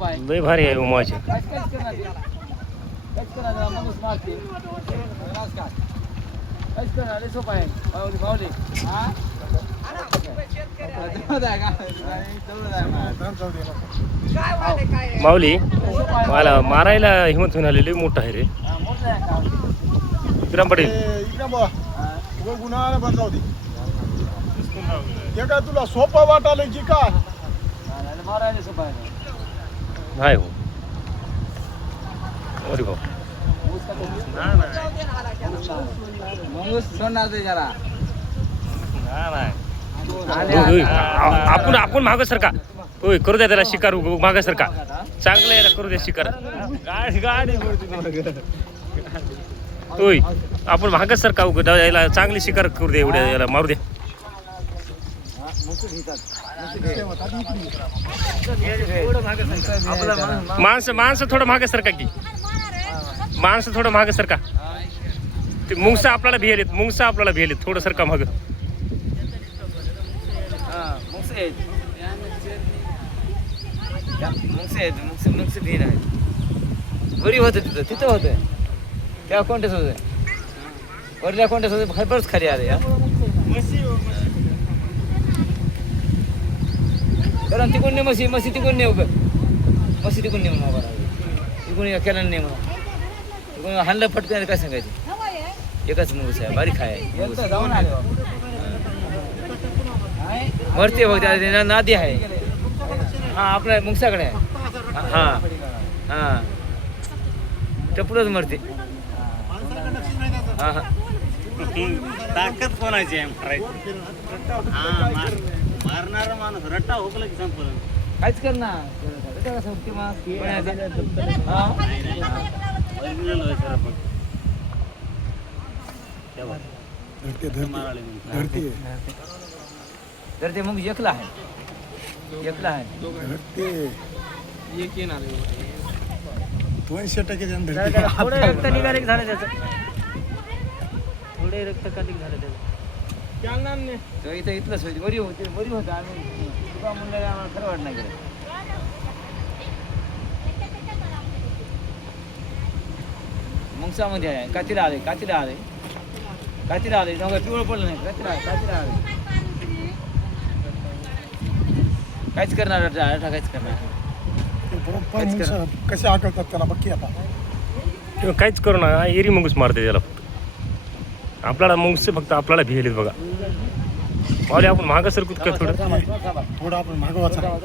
लय भारी आहे उमाची. माऊली मला मारायला हिंमत होऊन आलेली मोठा आहे रे. विक्रम पटेल गुन्हा बदलाव दे हे काय तुला सोपं वाटायला की का नाही हो अरे भाऊ आपण आपण मागं सरका होय करू द्या त्याला शिकार मागं सरका चांगलं याला करू द्या शिकार होय आपण मागं सरका याला चांगली शिकार करू दे एवढ्या याला मारू द्या. माणसं थोडं मागं सरका की माणसं थोडं मागं सरका ते मुंगसा आपल्याला भियलेत मुंगसा आपल्याला भियलेत थोडं सरका मागं. बरी होतं तिथं होतं त्या कोणत्याच होतं वरल्या कोणत्याच होतं भरपूरच खाली आले कारण तिकडून नाही मशी तिकडून नाही उभं मशी तिकडून नाही म्हणून तिकडून केलं नाही म्हणून तिकडून हाणलं फटकन काय सांगायचं एकच मुंगस आहे बारीक आहे वरती बघते नादी आहे हा आपल्या मुंगसाकडे आहे हा हा टपलंच मरते हा हा ताकद कोणाची आहे मारणारा माणूस रट्टा होकला की संपलं काहीच कर ना तर ते मग एकला आहे थोडे रक्त निघाले झालं त्याचं थोडे रक्त कालिक झालं त्याचं इथं इथलंच होती बरी होती आम्ही तुका म्हणलं आम्हाला खरं वाटणार गेलं मुंगसामध्ये आहे कातीला आले नव्हतं पिवळं पडलं नाही कातीला आले काहीच करणार काहीच करणार कसे आकळतात त्याला बघी आता काहीच करू नका एरी मुंगूस मारते त्याला फक्त आपल्याला मुंगसे फक्त आपल्याला भिलेत बघा. माऊली आपण मागं सरकूत का थोडं आपण मागवाचा